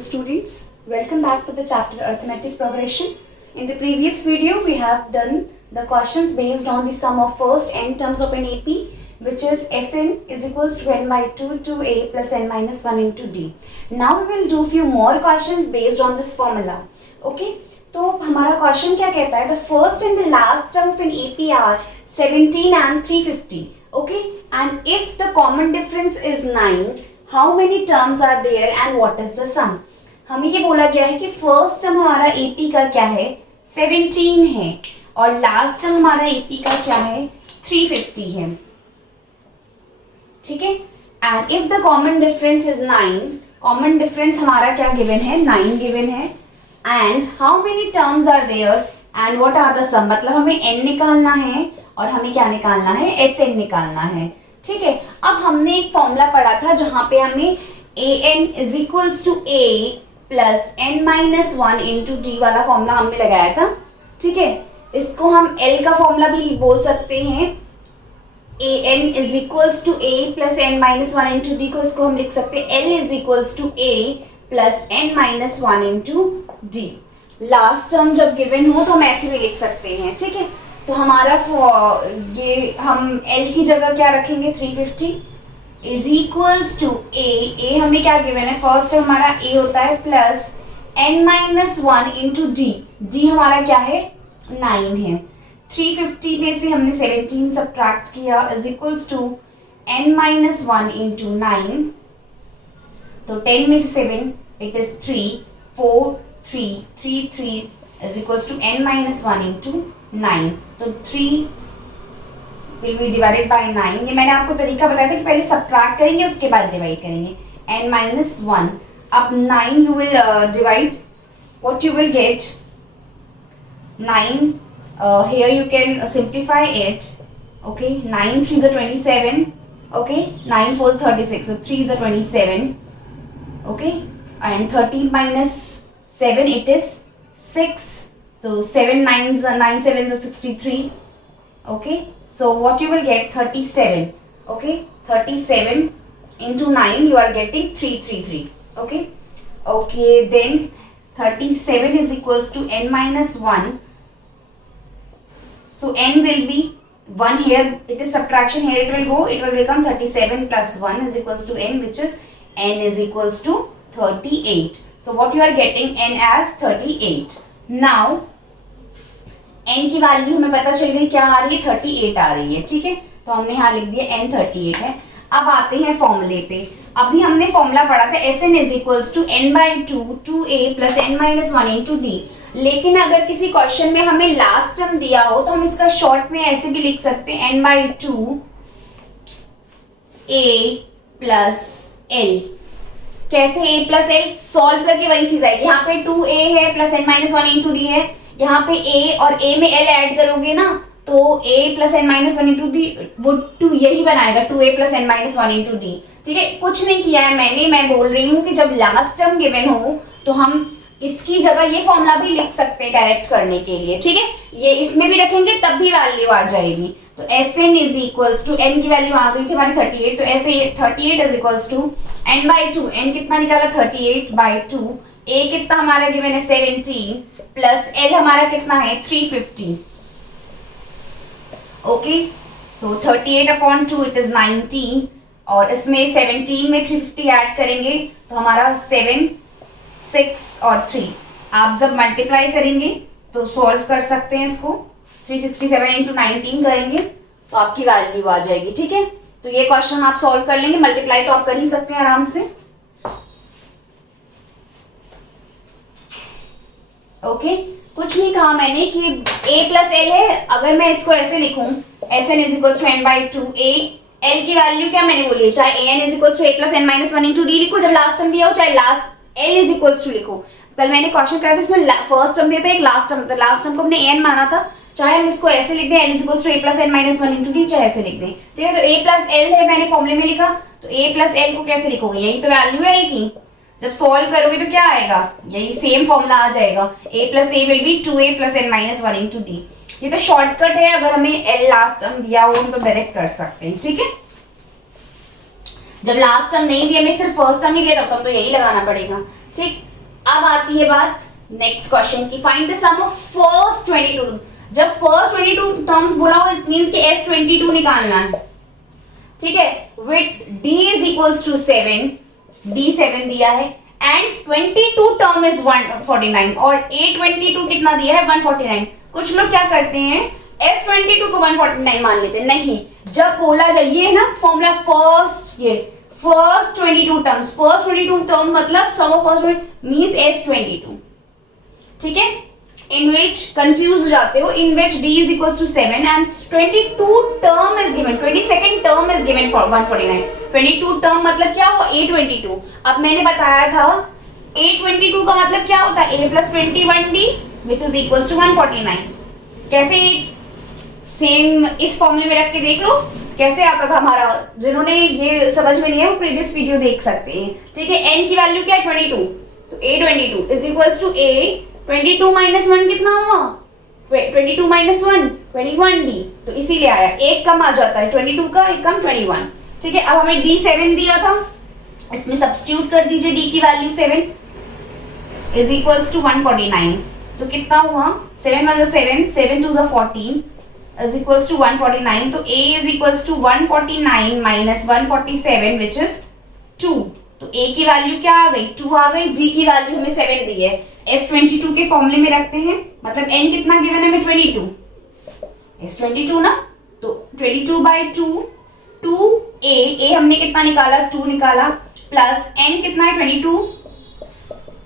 students, welcome back to the chapter Arithmetic Progression. In the previous video we have done the questions based on the sum of first n terms of an AP, which is Sn is equals to n by 2 to a plus n minus 1 into d. Now we will do few more questions based on this formula. Okay, तो हमारा question क्या कहता है, the first and the last term of an AP are 17 and 350. Okay, and if the common difference is 9, how many terms are there and what is the sum? हमें ये बोला गया है कि फर्स्ट टर्म हमारा AP का क्या है 17 है और लास्ट टर्म हमारा AP का क्या है 350 है. ठीक है, and if the common difference is 9, common difference हमारा क्या गिवन है 9 गिवन है, and how many terms are there and what are the sum, मतलब हमें n निकालना है और हमें क्या निकालना है Sn निकालना है. ठीक है, अब हमने एक फॉर्मूला पढ़ा था जहां पे हमें an is equals to a plus n minus 1 into D वाला फॉर्मूला हमने लगाया था. ठीक है, इसको हम L का फॉर्मूला भी बोल सकते हैं. an is equals to a plus n minus 1 into D को इसको हम लिख सकते हैं L is equals to a plus n minus 1 into D. Last term जब गिवन हो तो हम ऐसे भी लिख सकते हैं. ठीक है, तो हमारा ये हम L की जगह क्या रखेंगे 350 इज इक्वल्स टू a हमें क्या गिवन है, फर्स्ट हमारा a होता है plus n minus 1 into D हमारा क्या है 9 है. 350 में से हमने 17 सब्ट्रैक्ट किया is equals to n minus 1 into 9, तो 10 में से 7 it is 3 4 3 3 3 is equals to n minus 1 into 9, तो 3 will be divided by 9. ये मैंने आपको तरीका बताया था कि पहले सब्ट्रैक्ट करेंगे उसके बाद डिवाइड करेंगे. n minus 1, अब 9 you will divide, what you will get 9, here you can simplify it. Okay, 9 3 is a 27. Okay, 9 4 36, so 3 is a 27. Okay, and 13 minus 7 it is 6, so 7 9s 9 7s are 63. Okay, so what you will get 37. Okay, 37 into 9 you are getting 333. Okay, okay, then 37 is equals to n minus 1, so n will be 1 here, it is subtraction, here it will go, it will become 37 plus 1 is equals to n, which is n is equals to 38. So what you are getting n as 38. Now n की value हमें पता चल गई क्या आ रही है 38 आ रही है. ठीक है, तो हमने यहाँ लिख दिया n 38 है. अब आते हैं फॉर्मूले पे. अभी हमने फॉर्मूला पढ़ा था Sn is equals to n by 2 to a plus n minus 1 into D. लेकिन अगर किसी क्वेश्चन में हमें लास्ट टर्म दिया हो तो हम इसका शॉर्ट में ऐसे भी लिख सकते हैं n by 2 a plus l. कैसे a प्लस l, सॉल्व करके वही चीज आएगी. यहाँ पे 2a है plus n minus 1 into D है, यहाँ पे a और a में l ऐड करोगे ना तो a plus n minus 1 into D वो 2 यही बनाएगा 2a plus n minus 1 into D. ठीक है, कुछ नहीं किया है मैंने, मैं बोल रही हूँ कि जब लास्ट टर्म गिवन हो तो हम इसकी जगह ये फॉर्मूला भी लिख सकते हैं डायरेक्ट करने के लिए. ठीक है, ये इसमें भी रखेंगे तब भी वैल्यू आ जाएगी. तो Sn is equals to n की वैल्यू आ गई थी हमारी 38, तो ऐसे 38 is equals to n by 2, n कितना निकाला 38 बाई 2, a कितना हमारा गिवन है 17 प्लस l हमारा कितना है 350. ओके, तो 38 अपॉन 2 इट इज 19, और इसमें 17 में 350 ऐड करेंगे तो हमारा 7 6 और 3. आप जब मल्टीप्लाई करेंगे तो सॉल्व कर सकते हैं इसको. 367 इंटू 19 करेंगे तो आपकी वैल्यू आ जाएगी. ठीक है, तो ये क्वेश्चन आप सॉल्व कर लेंगे, मल्टीप्लाई तो आप कर ही सकते हैं आराम से. ओके, कुछ नहीं कहा मैंने कि a प्लस l है. अगर मैं इसको ऐसे लिखूं Sn is equals to n by 2 a, l की वैल्यू क्या मैंने बोली है, चाहे an is equals to a plus n minus 1 into D लिखो जब लास्ट टर्म दिया हो, चाहे last l is equals to लिखो. कल मैंने क्वेश्चन कराया था इसमें फर्स्ट टर्म दिया था एक लास्ट टर्म, तो लास्ट टर्म को हमने an माना था, चाहे हम इसको ऐसे लिख दें l is equals to a plus n minus 1 into D, चाहे ऐसे लिख दें. ठीक है, तो a प्लस l है मैंने फॉर्मूले में लिखा, तो a प्लस l को कैसे लिखोगे, यही तो वैल्यू है l की. जब सॉल्व करोगे तो क्या आएगा, यही सेम फॉर्मूला आ जाएगा. a plus a will be 2a plus n minus 1 into D. ये तो शॉर्टकट है, अगर हमें l लास्ट टर्म दिया हो तो डायरेक्ट कर सकते हैं. ठीक है, जब लास्ट टर्म नहीं दिया, मैं सिर्फ फर्स्ट टर्म ही दिया तब तो यही लगाना पड़ेगा. ठीक, अब आती है बात नेक्स्ट क्वेश्चन की, find the sum of first 22। जब फर्स्ट 22 टर्म्स बोला हो इट मींस कि S22 निकालना है, ठीक है। With D is equals to 7, D 7 दिया है एंड 22 टर्म इज 149 और A22 कितना दिया है 149। कुछ लोग क्या करते हैं S22 को 149 मान लेते हैं, नहीं, जब बोला जाए ये ना फॉर्मूला फर्स्ट, ये फर्स्ट 22 टर्म्स, फर्स्ट 22 टर्म मतलब सम ऑफ फर्स्ट मींस S22, ठीक है। इन विच कंफ्यूज हो जाते हो, इन विच D is equals to 7 and 22 term is given, 22nd term is given for 149। 22 term मतलब क्या हुआ A22। अब मैंने बताया था A22 का मतलब क्या होता है A plus 21D which is equals to 149। कैसे सेम इस फॉर्मूले में रख के देख लो कैसे आता था हमारा, जिन्होंने ये समझ में नहीं है वो प्रीवियस वीडियो देख सकते हैं, ठीक है। n की वैल्यू क्या है 22, तो A22 is equals to A 22 minus 1 कितना हुआ 22 माइनस 1 21D, तो इसीलिए आया, एक कम आ जाता है 22 का, एक कम 21, ठीक है। अब हमें D 7 दिया था, इसमें सब्स्टिट्यूट कर दीजिए D की वैल्यू 7 इज इक्वल्स टू 149, तो कितना हुआ 7 1 7 7 2 14 is equals to 149, तो A is equals to 149 minus 147 which is 2, तो A की वैल्यू क्या आ गई 2 आ गई, D की वैल्यू हमें 7 दी है, S22 के फॉर्मूले में रखते हैं, मतलब N कितना गिवन है हमें 22, S22 ना, तो 22 by 2 2A हमने कितना निकाला 2 निकाला, प्लस N कितना है 22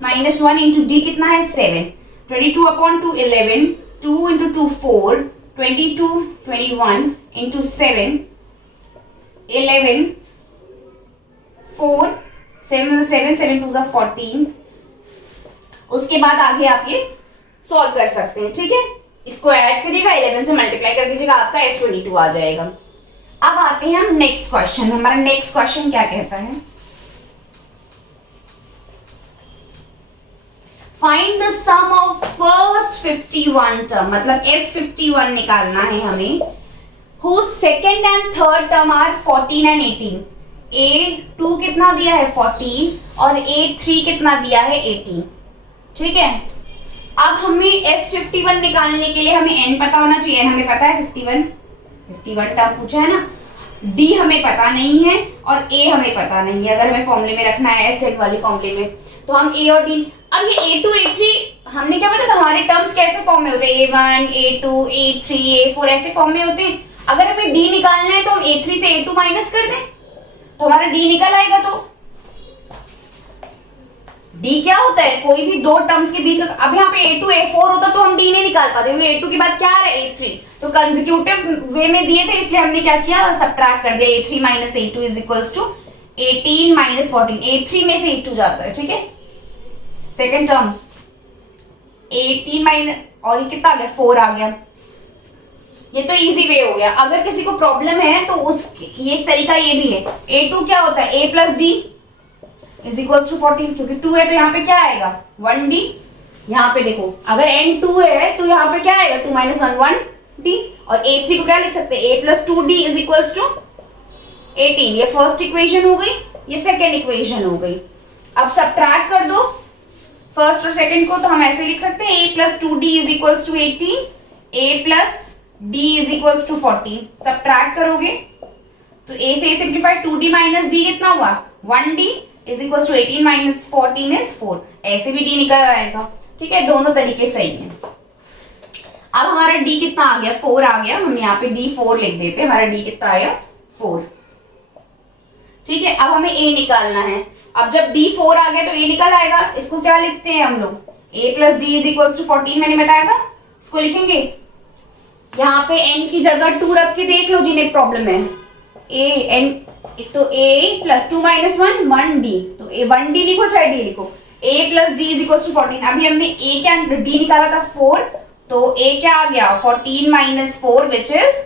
माइनस 1 इंटू D कितना है 7, 22 अपॉन 2 11, 2 इंटू 2 4, 22 21 इंटू 7 11 4 7 7 7 2 14। उसके बाद आगे आप ये सॉल्व कर सकते हैं, ठीक है। इसको ऐड करिएगा 11 से मल्टीप्लाई कर दीजिएगा, आपका S22 आ जाएगा। अब आते हैं हम नेक्स्ट क्वेश्चन, हमारा नेक्स्ट क्वेश्चन क्या कहता है, find the sum of first 51 term, मतलब S51 निकालना है हमें, whose second and third term are 14 and 18। A2 कितना दिया है 14 और A3 कितना दिया है 18, ठीक है। अब हमें S51 निकालने के लिए हमें N पता होना चाहिए, N हमें पता है 51 टर्म पूछा है ना, D हमें पता नहीं है और A हमें पता नहीं है, अगर हमें फॉर्मूले में रखना है SN वाले फॉर्मूले में, तो हम A और D, अब ये A2 A3 हमने क्या पता था हमारे टर्म्स कैसे फॉर्म में होते हैं A1 A2 A3 A4 ऐसे फॉर्म में होते हैं। अगर हमें D निकालना है तो हम A3 से A2 माइनस कर दें तो हमारा D निकल आएगा। तो D क्या होता है कोई भी दो टर्म्स के बीच का, अब यहाँ पे A2 A4 होता तो हम D नहीं निकाल पाते क्योंकि A2 के बाद क्या आ रहा है A3, तो कंसेक्यूटिव वे में दिए थे इसलिए हमने क्या किया सबट्रैक्ट कर दिया, A3 minus A2 is equals to 18 minus 14, A3 में से A2 जाता है, ठीक है। सेकेंड टर्म 18 माइनस और ये कितना आ गया 4 आ गया, ये तो इजी वे हो गया। अगर किसी को प्रॉब्लम है तो उस ये एक तरीका ये भी है, A2 क्या होता है A plus D is equals to 14, क्योंकि 2 है तो यहाँ पे क्या आएगा 1D, यहाँ पे देखो अगर N2 है तो यहाँ पे क्या आएगा 2 माइनस 1 1D, और A3 को क्या लिख सकते हैं A plus 2D is equals to 18। ये फर्स्ट इक्वेशन हो गई, ये सेकेंड इक्वेशन हो गई। अब सबट्रैक्ट कर दो फर्स्ट और सेकेंड को, तो हम ऐसे लिख सकते हैं A plus 2D is equals to 18, A plus D is equals to 14। Subtract करोगे तो A से सिंप्लीफाइड 2D माइनस D कितना हुआ 1D is equals to 18 minus 14 is 4, ऐसे भी D निकल आएगा, ठीक है। दोनों तरीके सही है। अब हमारा D कितना आ गया 4 आ गया, हम यहाँ पे D4 लिख देते हैं, हमारा D कितना आया 4, ठीक है। अब हमें A निकालना है, अब जब D4 आ गया तो A निकल आएगा, इसको क्या लिखते हैं हम लोग A plus D is equals to 14 मैंने बताया था, इसको लिखेंगे यहाँ पे N की जगह 2 रख के देख लो जिन्हें प्रॉब्लम है, A N तो A प्लस 2 माइनस 1 1D, तो A 1D लिखो चाहे D लिखो, A plus D is equals to 14। अभी हमने A क्या D निकाला था 4, तो A क्या आ गया 14 माइनस 4 विच इज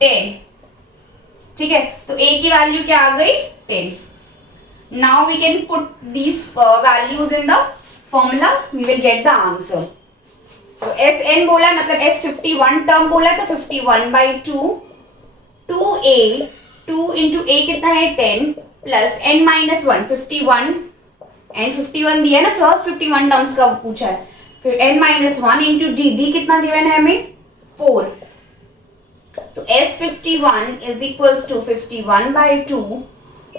10, ठीक है। तो A की वैल्यू क्या आ गई 10। Now we can put these values in the formula, we will get the answer. तो SN बोला है मतलब S51 टर्म बोला है तो 51 by 2 2A 2 into A कितना है 10 प्लस N माइनस 1 51 n 51 दिया है ना, फर्स्ट 51 टर्म्स का पूछा है। फिर n minus 1 into D, D कितना गिवन है हमें 4, तो s 51 is equals to 51 by 2,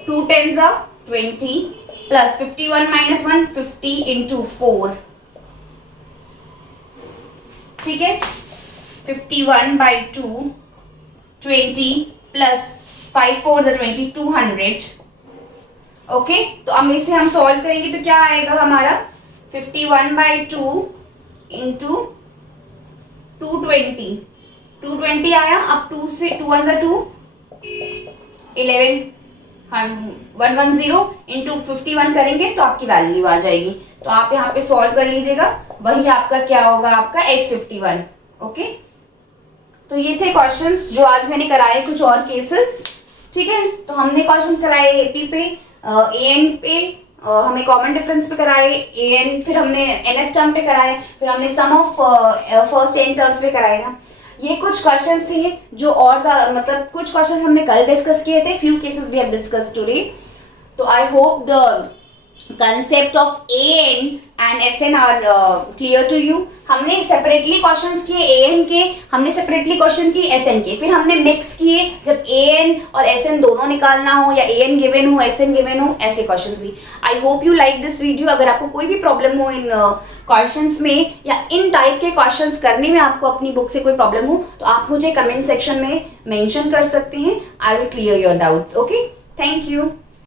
2 10s are 20 plus 51 minus 1 50 into 4, ठीक है। 51 बाई 2 20 प्लस 5 4 20 200। ओके, तो अब इसे हम सॉल्व करेंगे तो क्या आएगा हमारा 51 बाई 2 इंटू 220, 220 आया। अब 2 से 2 1 2 11, 110 इंटू 51 करेंगे तो आपकी वैल्यू आ जाएगी। तो आप यहाँ पे सॉल्व कर लीजिएगा, वही आपका क्या होगा, आपका S51। ओके, तो ये थे क्वेश्चंस जो आज मैंने कराए, कुछ और केसेस, ठीक है। तो हमने क्वेश्चंस कराए एपी पे, एएन पे, हमें कॉमन डिफरेंस पे कराए एएन, फिर हमने एनथ टर्म पे कराए, फिर हमने सम ऑफ फर्स्ट एन टर्म्स पे कराए ना। ये कुछ क्वेश्चंस थे जो और मतलब कुछ क्वेश्चंस हमने कल डिस्कस किए थे, few cases we have discuss today. तो I hope the concept of an and sn are clear to you। हमने सेपरेटली क्वेश्चंस किए an के, हमने सेपरेटली क्वेश्चन किए sn के, फिर हमने मिक्स किए जब an और sn दोनों निकालना हो या an गिवन हो sn गिवन हो, ऐसे क्वेश्चंस भी। I hope you like this video. अगर आपको कोई भी प्रॉब्लम हो इन क्वेश्चंस में या इन टाइप के क्वेश्चंस करने में, आपको अपनी बुक से कोई प्रॉब्लम हो तो आप मुझे कमेंट सेक्शन में मेंशन कर सकते हैं। I will clear your doubts. Okay, thank you.